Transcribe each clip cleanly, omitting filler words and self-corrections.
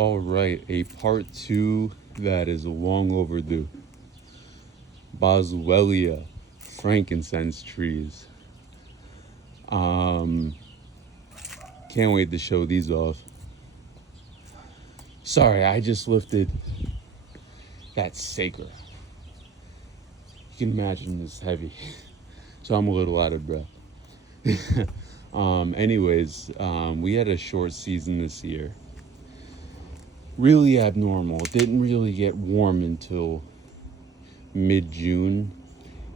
All right, a part two that is long overdue. Boswellia, frankincense trees. Um, can't wait to show these off. Sorry, I just lifted that saker. You can imagine it's heavy, so I'm a little out of breath. We had a short season this year. Really abnormal. It didn't really get warm until mid-June,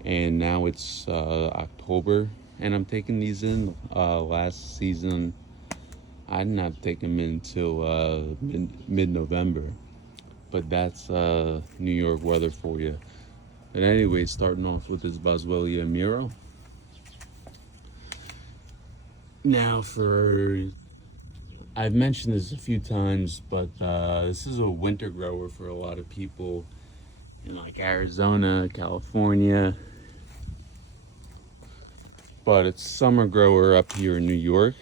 and now it's October, and I'm taking these in. Last season, I did not take them until mid-November, but that's New York weather for you. But anyway, starting off with this Boswellia Miro. Now I've mentioned this a few times, but this is a winter grower for a lot of people in like Arizona, California. But it's summer grower up here in New York.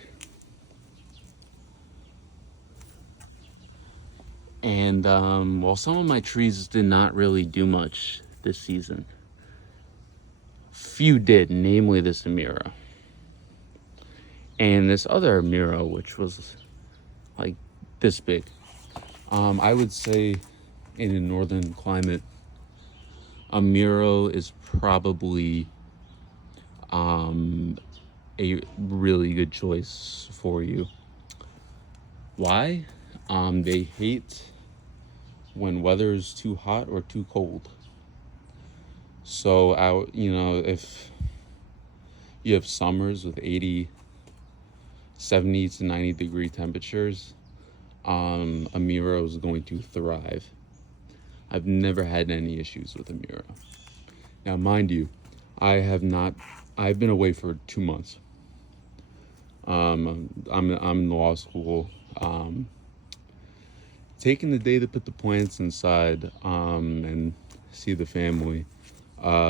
And while some of my trees did not really do much this season, few did, namely this Miro. And this other Miro, which was like this big. I would say in a northern climate, a Miro is probably a really good choice for you. Why? They hate when weather is too hot or too cold. So, if you have summers with 70 to 90 degree temperatures, a Miro is going to thrive. I've never had any issues with a Miro. Now, mind you, I've been away for 2 months. I'm in law school, taking the day to put the plants inside, and see the family.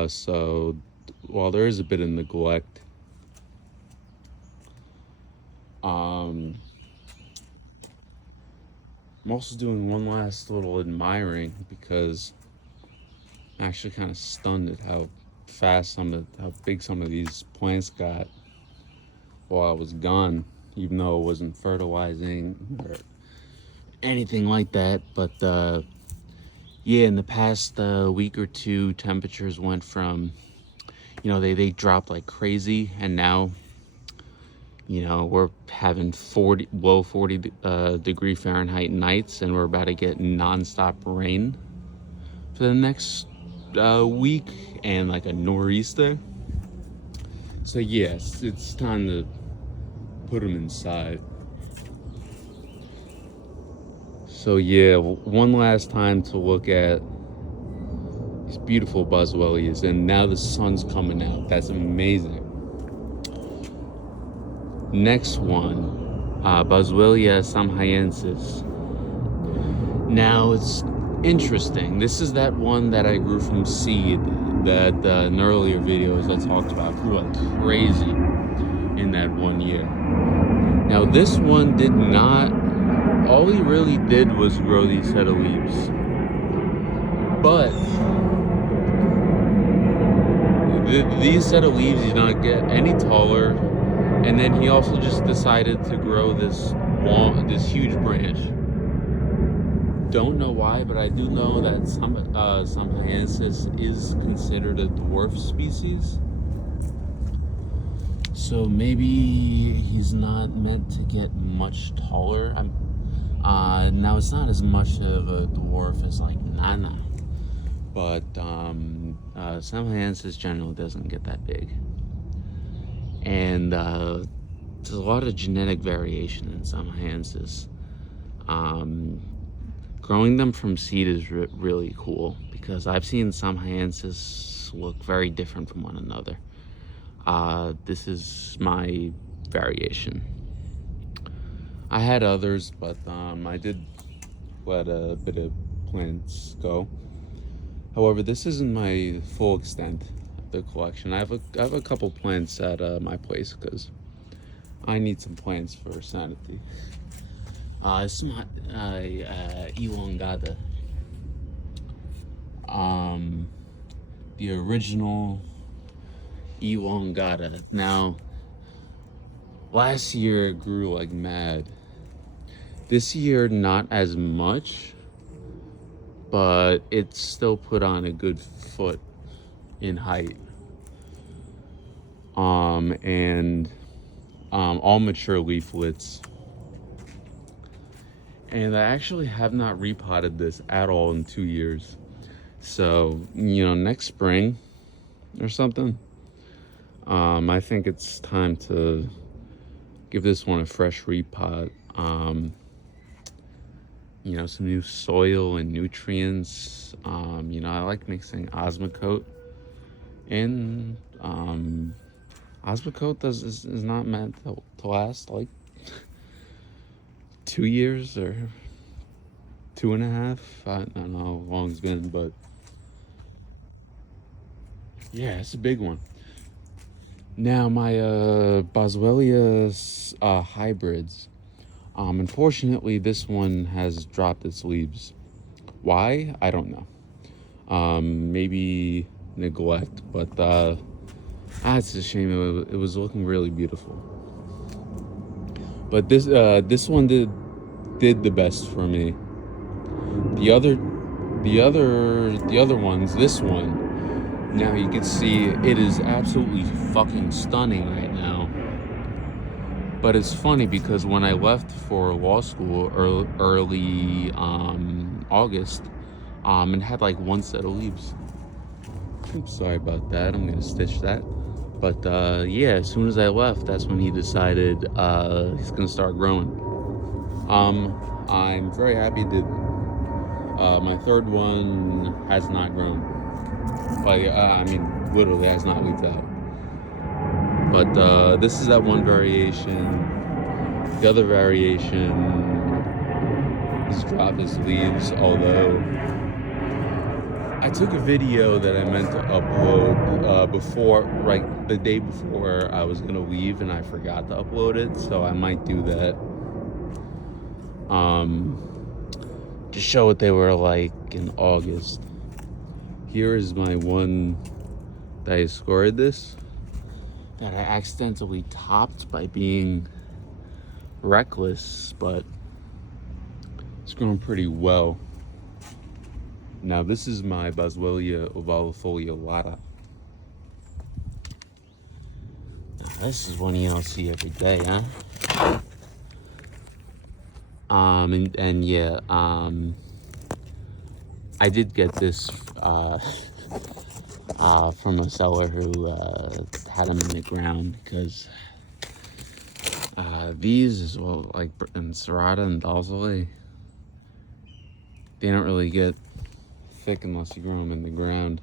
So while there is a bit of neglect, I'm also doing one last little admiring, because I'm actually kind of stunned at how big some of these plants got while I was gone, even though it wasn't fertilizing or anything like that. But in the past week or two, temperatures went from, they dropped like crazy, and now, we're having low 40 degree Fahrenheit nights, and we're about to get nonstop rain for the next week, and like a nor'easter. So yes, it's time to put them inside. So one last time to look at these beautiful Boswellias, and now the sun's coming out. That's amazing. Next one, Boswellia samhaensis. Now it's interesting. This is that one that I grew from seed that in earlier videos I talked about. Grew like crazy in that 1 year. Now this one did not, all he really did was grow these set of leaves. But these set of leaves did not get any taller. And then he also just decided to grow this huge branch. Don't know why, but I do know that samhaensis is considered a dwarf species. So maybe he's not meant to get much taller. Now it's not as much of a dwarf as like Nana, but samhaensis generally doesn't get that big. And there's a lot of genetic variation in samhaensis. Growing them from seed is really cool, because I've seen samhaensis look very different from one another. This is my variation. I had others, but I did let a bit of plants go. However, this isn't my full extent of the collection. I have a couple plants at my place, because I need some plants for sanity. It's my elongata. The original elongata. Now, last year it grew like mad. This year, not as much, but it's still put on a good foot in height. And all mature leaflets. And I actually have not repotted this at all in 2 years. So, next spring or something, I think it's time to give this one a fresh repot. Some new soil and nutrients. I like mixing Osmocote in. Osmocote is not meant to last like 2 years or 2.5. I don't know how long it's been, but yeah, it's a big one. Now my Boswellia hybrids. Unfortunately, this one has dropped its leaves. Why? I don't know. Maybe neglect, but it's a shame. It was looking really beautiful. But this one did the best for me. The other ones, this one, now you can see it is absolutely fucking stunning right now. But it's funny because when I left for law school early August, it had like one set of leaves. Oops, sorry about that. I'm gonna stitch that. But yeah, as soon as I left, that's when he decided he's gonna start growing. I'm very happy that my third one has not grown. Literally has not leafed out. But this is that one variation. The other variation has dropped its leaves, although I took a video that I meant to upload before, right, the day before I was gonna leave, and I forgot to upload it, so I might do that. To show what they were like in August. Here is my one that I scored this, that I accidentally topped by being reckless, but it's grown pretty well. Now this is my Boswellia ovalifolia lata. Now this is one you don't see every day, huh? And yeah, I did get this from a seller who had them in the ground, because these, as well, like in Serrata and Boswellia, they don't really get thick unless you grow them in the ground.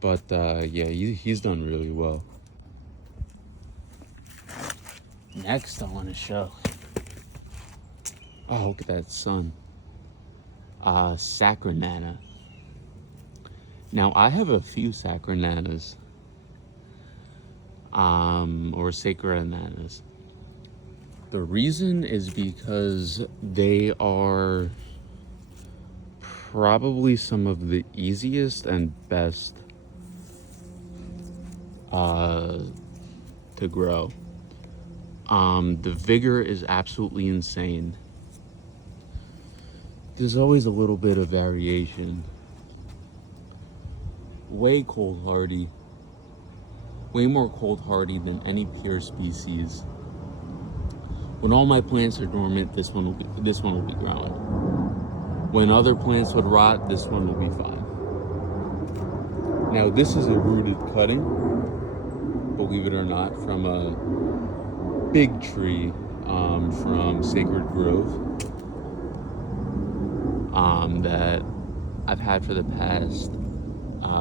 But yeah, he's done really well. Next, I want to show. Oh, look at that sun. Sacranana. Now, I have a few Sacrananas, or Sacrananas. The reason is because they are probably some of the easiest and best to grow. The vigor is absolutely insane. There's always a little bit of variation. Way cold hardy. Way more cold hardy than any pure species. When all my plants are dormant, this one will be growing. When other plants would rot, this one will be fine. Now this is a rooted cutting, believe it or not, from a big tree from Sacred Grove that I've had for the past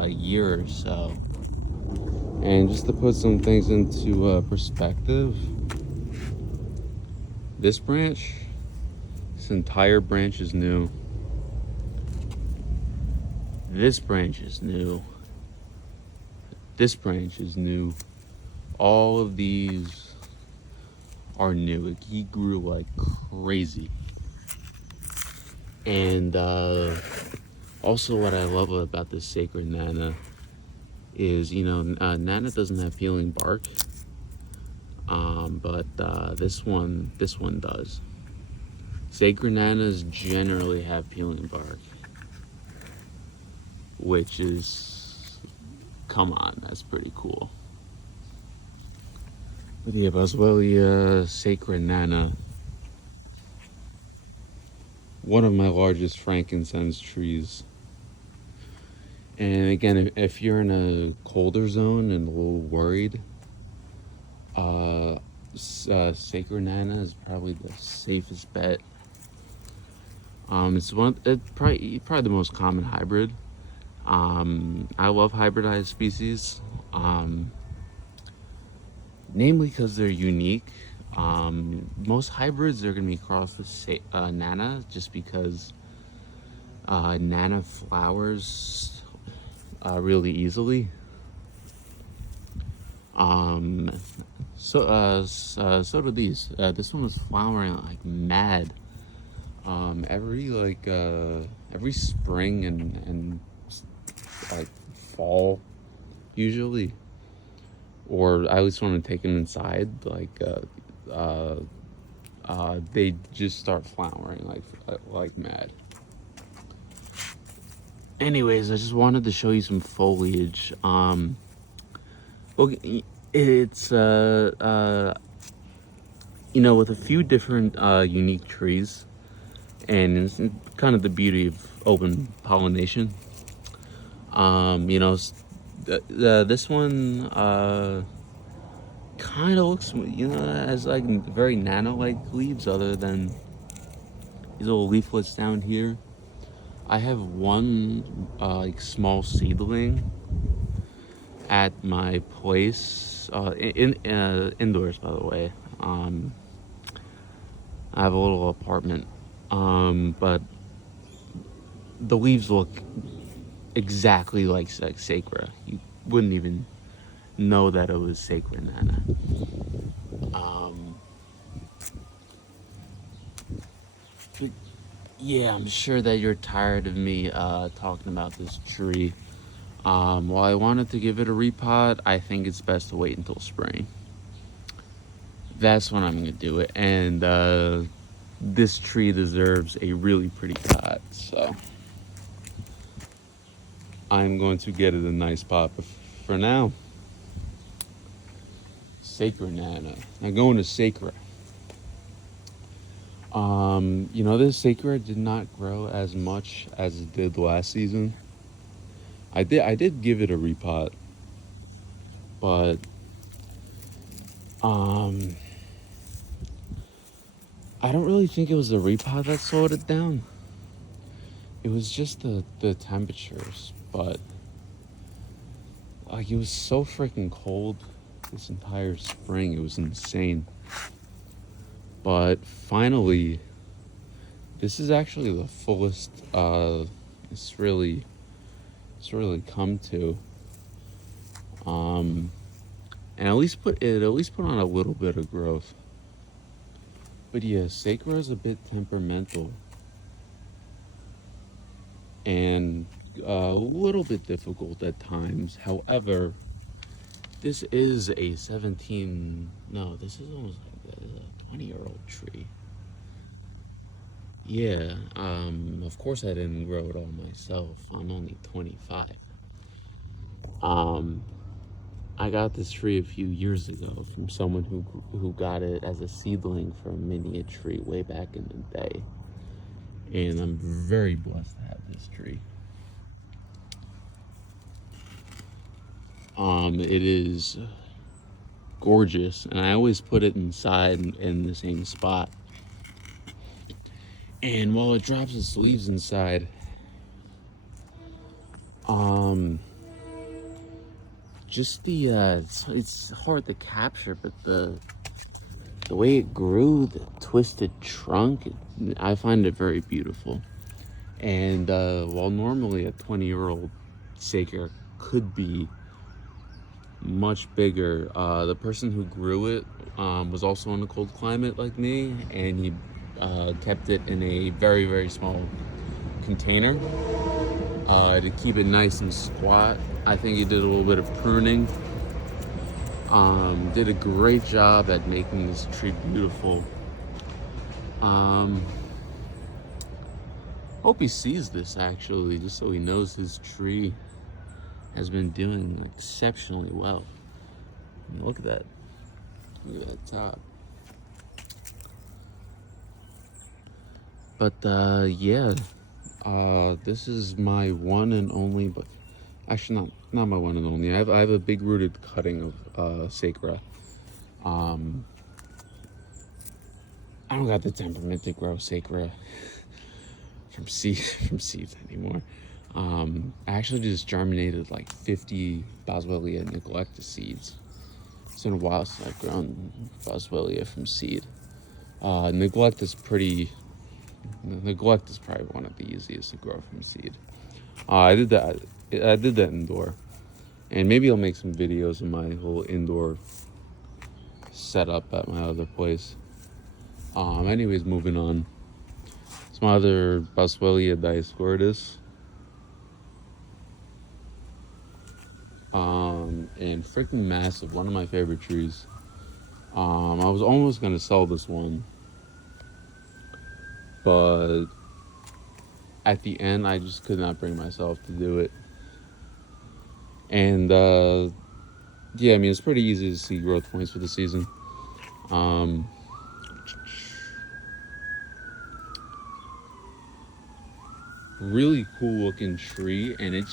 year or so. And just to put some things into perspective, this entire branch is new. This branch is new. This branch is new. All of these are new. He grew like crazy. And also what I love about this sacred Nana is, Nana doesn't have peeling bark, but this one does. Sacred Nanas generally have peeling bark, which is, come on, that's pretty cool. But yeah, Boswellia Sacred Nana, one of my largest frankincense trees. And again, if you're in a colder zone and a little worried, Sacred Nana is probably the safest bet. It's probably the most common hybrid. I love hybridized species, namely because they're unique. Most hybrids are going to be crossed with Nana, just because Nana flowers really easily. So do these. This one was flowering like mad. Every spring and like fall, usually, or I always want to take them inside. They just start flowering like mad. Anyways, I just wanted to show you some foliage. Well, it's with a few different unique trees, and it's kind of the beauty of open pollination. This one kind of looks, as like very nano-like leaves, other than these little leaflets down here. I have one like small seedling at my place, indoors, by the way. I have a little apartment, but the leaves look exactly like Sacra. You wouldn't even know that it was Sacred Nana. But yeah, I'm sure that you're tired of me talking about this tree. While I wanted to give it a repot, I think it's best to wait until spring. That's when I'm gonna do it, and this tree deserves a really pretty pot, so I'm going to get it a nice pot. But for now, Sacred Nana. Now going to Sacra. This Sacra did not grow as much as it did last season. I did give it a repot, but I don't really think it was the repot that slowed it down. It was just the temperatures, but like it was so freaking cold this entire spring. It was insane. But finally, this is actually the fullest it's really come to. And at least put on a little bit of growth. But yeah, Sacra is a bit temperamental and a little bit difficult at times. However, this is a 17. No, this is almost like a 20-year-old tree. Yeah. Of course I didn't grow it all myself. I'm only 25. I got this tree a few years ago from someone who got it as a seedling from a mini tree way back in the day, and I'm very blessed to have this tree. It is gorgeous, and I always put it inside in the same spot. And while it drops its leaves inside, just it's hard to capture, but the way it grew, the twisted trunk, I find it very beautiful. And while normally a 20-year-old Sacra could be much bigger, the person who grew it was also in a cold climate like me, and he kept it in a very, very small container to keep it nice and squat. I think he did a little bit of pruning. Did a great job at making this tree beautiful. Hope he sees this actually, just so he knows his tree has been doing exceptionally well. I mean, look at that. Look at that top. But yeah, this is my one and only, but actually not my one and only. I have a big rooted cutting of Sacra. I don't got the temperament to grow Sacra from seeds anymore. I actually just germinated like 50 Boswellia neglecta seeds. It's been a while since I've grown Boswellia from seed. Neglect is probably one of the easiest to grow from seed. I did that indoor, and maybe I'll make some videos of my whole indoor setup at my other place. Anyways, moving on. It's my other Boswellia diascoritus. And freaking massive, one of my favorite trees. I was almost gonna sell this one, but at the end I just could not bring myself to do it. And yeah, I mean, it's pretty easy to see growth points for the season. Really cool looking tree, and it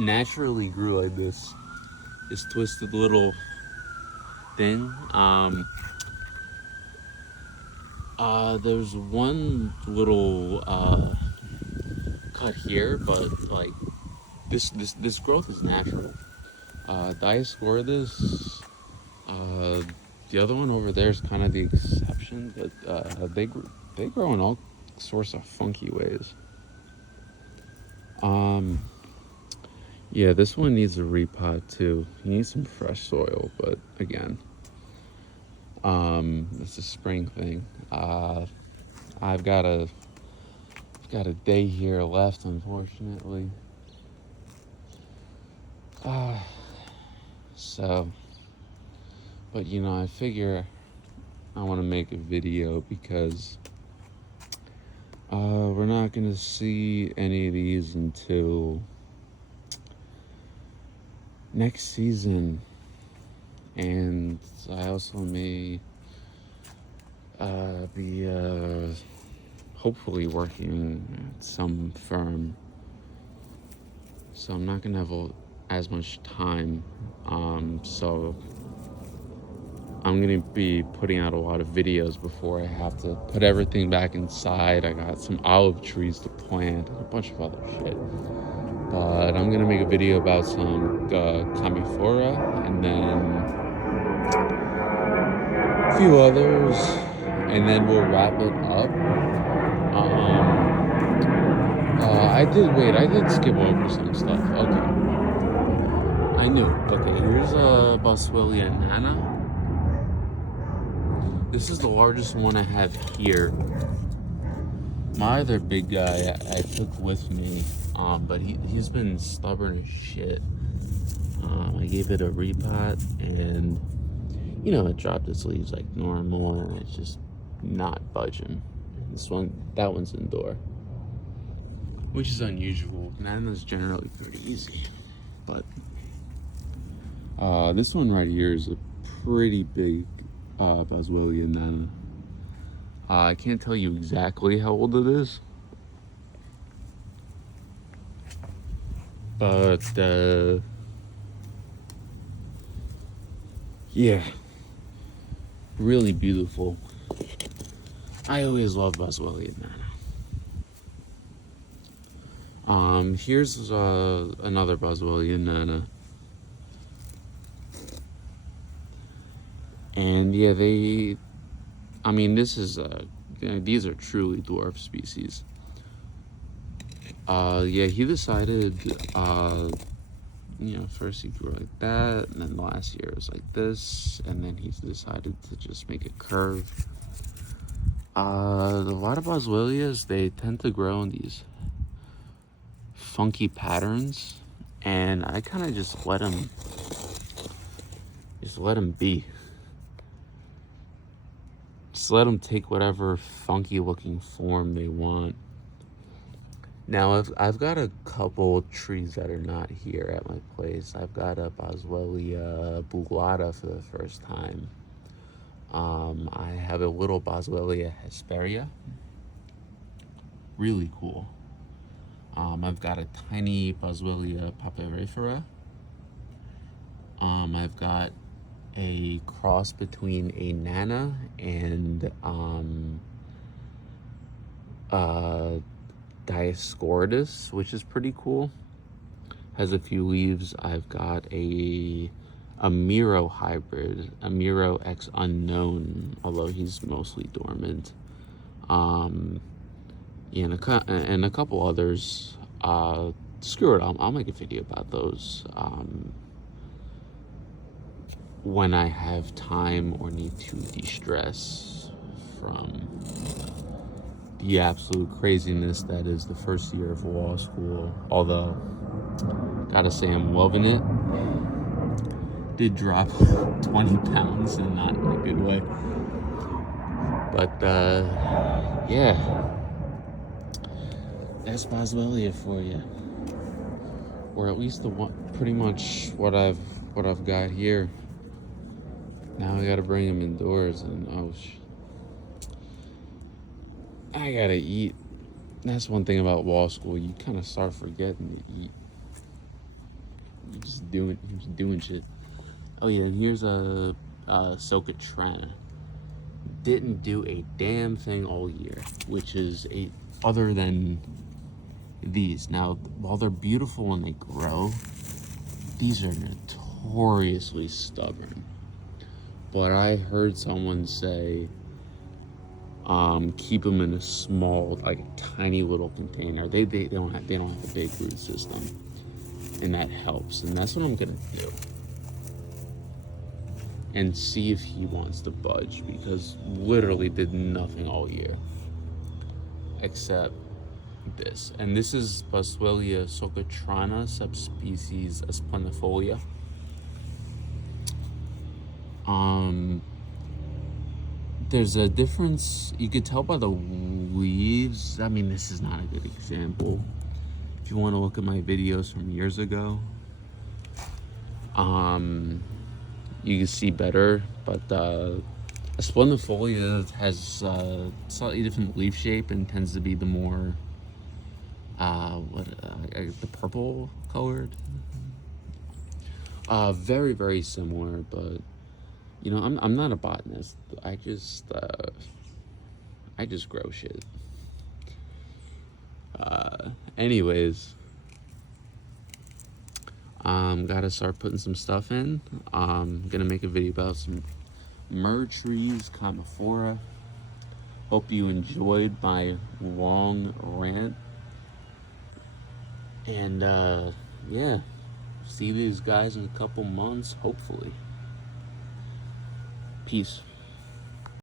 naturally grew like this twisted little thing. There's one little cut here, but like this growth is natural. Diascoritus, the other one over there is kind of the exception, but they grow in all sorts of funky ways. Yeah, this one needs a repot too. He needs some fresh soil, but again, it's a spring thing. I've got a day here left, unfortunately. So, but you know, I figure I want to make a video because we're not gonna see any of these until next season, and I also may be hopefully working at some firm, so I'm not gonna have as much time. So I'm gonna be putting out a lot of videos before I have to put everything back inside. I got some olive trees to plant and a bunch of other shit. But I'm gonna make a video about some Camifora and then a few others, and then we'll wrap it up. I did skip over some stuff. Okay. I knew. Okay, here's Boswellia nana. This is the largest one I have here. My other big guy I took with me, but he's been stubborn as shit. I gave it a repot, and you know, it dropped its leaves like normal, and it's just not budging. That one's indoor, which is unusual. Nana's generally pretty easy, but this one right here is a pretty big Boswellia nana. I can't tell you exactly how old it is, but yeah, really beautiful. I always love Boswellia nana. Here's another Boswellia nana. And yeah, I mean, these are truly dwarf species. Yeah, he decided, you know, first he grew like that, and then last year it was like this, and then he decided to just make a curve. A lot of Boswellias, they tend to grow in these funky patterns, and I kind of just let them be. Just let them take whatever funky looking form they want. Now I've got a couple trees that are not here at my place. I've got a Boswellia buglata for the first time. I have a little Boswellia hesperia. Really cool. I've got a tiny Boswellia papyrifera. I've got a cross between a nana and Dioscoridus, which is pretty cool. Has a few leaves. I've got a Miro hybrid, a Miro X unknown, although he's mostly dormant. And a couple others. Screw it, I'll make a video about those when I have time or need to de-stress from the absolute craziness that is the first year of law school. Although, gotta say I'm loving it. Did drop 20 pounds, and not in a good way. But, yeah. That's Boswellia for you. Or at least the one, pretty much what I've got here. Now I gotta bring them indoors, and I gotta eat. That's one thing about law school. You kind of start forgetting to eat. You're just doing shit. Oh yeah, and here's a Socotrana. Didn't do a damn thing all year, which is other than these. Now, while they're beautiful when they grow, these are notoriously stubborn. But I heard someone say, keep them in a small, like a tiny little container. They don't have a big root system, and that helps. And that's what I'm gonna do. And see if he wants to budge, because literally did nothing all year except this. And this is Boswellia socotrana, subspecies esplendifolia. There's a difference, you could tell by the leaves. I mean, this is not a good example. If you want to look at my videos from years ago, you can see better. But esplendifolia has slightly different leaf shape and tends to be the more the purple colored. Very, very similar, but you know, I'm not a botanist. I just grow shit. Anyways, gotta start putting some stuff in. Gonna make a video about some myrrh trees, Commiphora. Hope you enjoyed my long rant. And yeah, see these guys in a couple months, hopefully. Peace.